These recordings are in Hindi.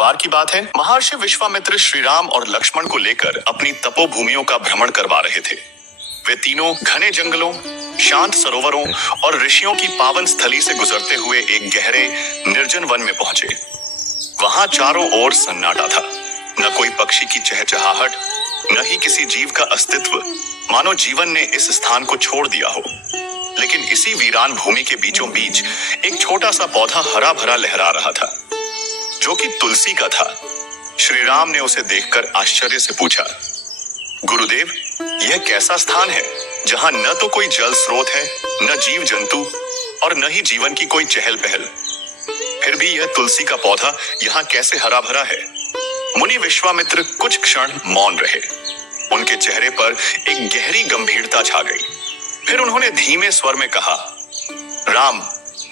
बार की बात है, महर्षि विश्वामित्र श्री राम और लक्ष्मण को लेकर अपनी तपोभूमियों का भ्रमण करवा रहे थे। वे तीनों घने जंगलों, शांत सरोवरों और ऋषियों की पावन स्थली से गुजरते हुए एक गहरे निर्जन वन में पहुंचे। वहां चारों ओर सन्नाटा था, न कोई पक्षी की चहचहाहट, न ही किसी जीव का अस्तित्व, मानो जीवन ने इस स्थान को छोड़ दिया हो। लेकिन इसी वीरान भूमि के बीचों बीच एक छोटा सा पौधा हरा भरा लहरा रहा था, जो कि तुलसी का था। श्री राम ने उसे देखकर आश्चर्य से पूछा, गुरुदेव, यह कैसा स्थान है जहां न तो कोई जल स्रोत है, न जीव जंतु और न ही जीवन की कोई चहल पहल। फिर भी यह तुलसी का पौधा यहाँ कैसे हरा भरा है? मुनि विश्वामित्र कुछ क्षण मौन रहे। उनके चेहरे पर एक गहरी गंभीरता छा गई। फिर उन्होंने धीमे स्वर में कहा, राम,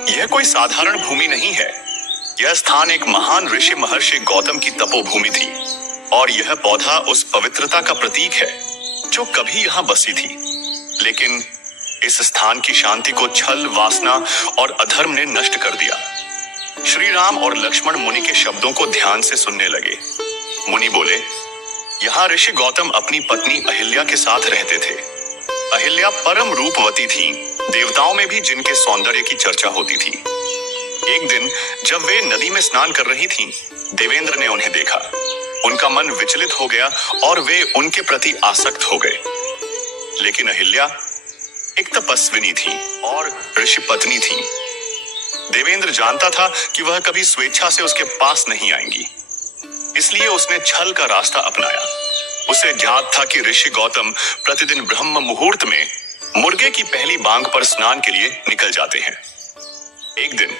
यह कोई साधारण भूमि नहीं है। यह स्थान एक महान ऋषि महर्षि गौतम की तपोभूमि थी, और यह पौधा उस पवित्रता का प्रतीक है जो कभी यहाँ बसी थी। लेकिन इस स्थान की शांति को छल, वासना और अधर्म ने नष्ट कर दिया। श्री राम और लक्ष्मण मुनि के शब्दों को ध्यान से सुनने लगे। मुनि बोले, यहाँ ऋषि गौतम अपनी पत्नी अहिल्या के साथ रहते थे। अहिल्या परम रूपवती थी, देवताओं में भी जिनके सौंदर्य की चर्चा होती थी। एक दिन जब वे नदी में स्नान कर रही थीं, देवेंद्र ने उन्हें देखा। उनका मन विचलित हो गया और वे उनके प्रति आसक्त हो गए। लेकिन अहिल्या एक तपस्विनी थी और ऋषि पत्नी थी। देवेंद्र जानता था कि वह कभी स्वेच्छा से उसके पास नहीं आएंगी, इसलिए उसने छल का रास्ता अपनाया। उसे ज्ञात था कि ऋषि गौतम प्रतिदिन ब्रह्म मुहूर्त में मुर्गे की पहली बांग पर स्नान के लिए निकल जाते हैं। एक दिन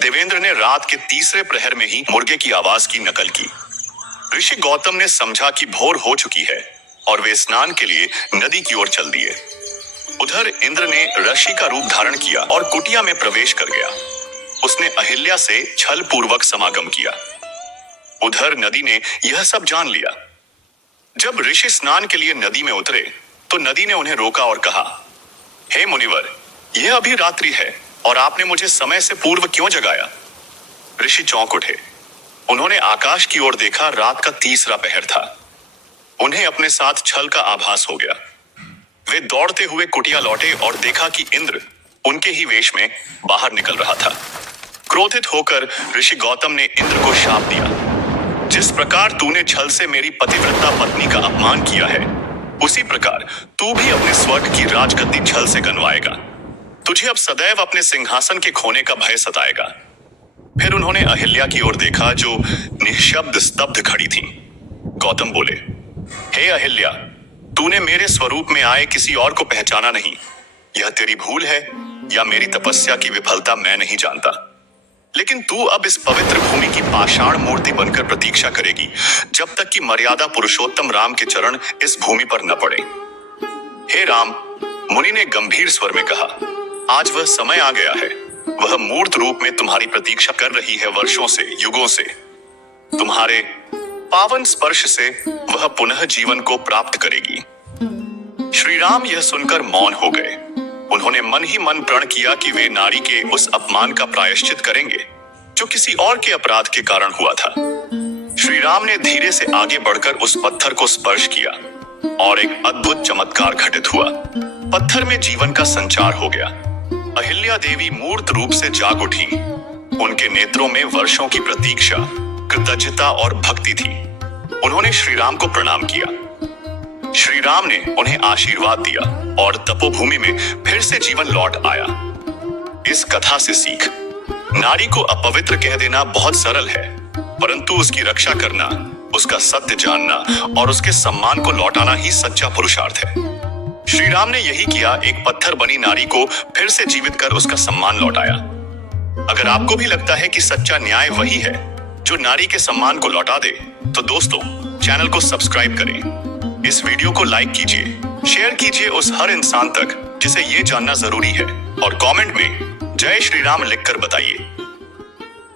देवेंद्र ने रात के तीसरे प्रहर में ही मुर्गे की आवाज की नकल की। ऋषि गौतम ने समझा कि भोर हो चुकी है और वे स्नान के लिए नदी की ओर चल दिए। उधर इंद्र ने ऋषि का रूप धारण किया और कुटिया में प्रवेश कर गया। उसने अहिल्या से छल पूर्वक समागम किया। उधर नदी ने यह सब जान लिया। जब ऋषि स्नान के लिए नदी में उतरे तो नदी ने उन्हें रोका और कहा, हे मुनिवर, यह अभी रात्रि है और आपने मुझे समय से पूर्व क्यों जगाया? ऋषि चौंक उठे। उन्होंने आकाश की ओर देखा। रात का तीसरा पहर था। उन्हें अपने साथ छल का आभास हो गया। वे दौड़ते हुए कुटिया लौटे और देखा कि इंद्र उनके ही वेश में बाहर निकल रहा था। क्रोधित होकर ऋषि गौतम ने इंद्र को शाप दिया, जिस प्रकार तूने छल से मेरी पतिव्रता पत्नी का अपमान किया है, उसी प्रकार तू भी अपने स्वर्ग की राजगद्दी छल से गंवाएगा। तुझे अब सदैव अपने सिंहासन के खोने का भय सताएगा। फिर उन्होंने अहिल्या की ओर देखा, जो निःशब्द स्तब्ध खड़ी थी। गौतम बोले, हे अहिल्या, तूने मेरे स्वरूप में आए किसी और को पहचाना नहीं। यह तेरी भूल है या मेरी तपस्या की विफलता, मैं नहीं जानता। लेकिन तू अब इस पवित्र भूमि की पाषाण मूर्ति बनकर प्रतीक्षा करेगी, जब तक कि मर्यादा पुरुषोत्तम राम के चरण इस भूमि पर न पड़े। हे राम, मुनि ने गंभीर स्वर में कहा, आज वह समय आ गया है। वह मूर्त रूप में तुम्हारी प्रतीक्षा कर रही है, वर्षों से, युगों से। तुम्हारे पावन स्पर्श से वह पुनः जीवन को प्राप्त करेगी। श्री राम यह सुनकर मौन हो गए। उन्होंने मन ही मन प्रण किया कि वे नारी के उस अपमान का प्रायश्चित करेंगे जो किसी और के अपराध के कारण हुआ था। श्री राम ने धीरे से आगे बढ़कर उस पत्थर को स्पर्श किया और एक अद्भुत चमत्कार घटित हुआ। पत्थर में जीवन का संचार हो गया। अहिल्या देवी मूर्त रूप से जाग उठी। उनके नेत्रों में वर्षों की प्रतीक्षा, कृतज्ञता और भक्ति थी। उन्होंने श्री राम को प्रणाम किया। श्री राम ने उन्हें आशीर्वाद दिया और तपोभूमि में फिर से जीवन लौट आया। इस कथा से सीख, नारी को अपवित्र कह देना बहुत सरल है, परंतु उसकी रक्षा करना, उसका सत्य जानना और उसके सम्मान को लौटाना ही सच्चा पुरुषार्थ है। श्री राम ने यही किया। एक पत्थर बनी नारी को फिर से जीवित कर उसका सम्मान लौटाया। अगर आपको भी लगता है कि सच्चा न्याय वही है जो नारी के सम्मान को लौटा दे, तो दोस्तों, चैनल को सब्सक्राइब करें, इस वीडियो को लाइक कीजिए, शेयर कीजिए उस हर इंसान तक जिसे ये जानना जरूरी है, और कमेंट में जय श्री राम लिखकर बताइए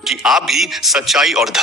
कि आप भी सच्चाई और धर्म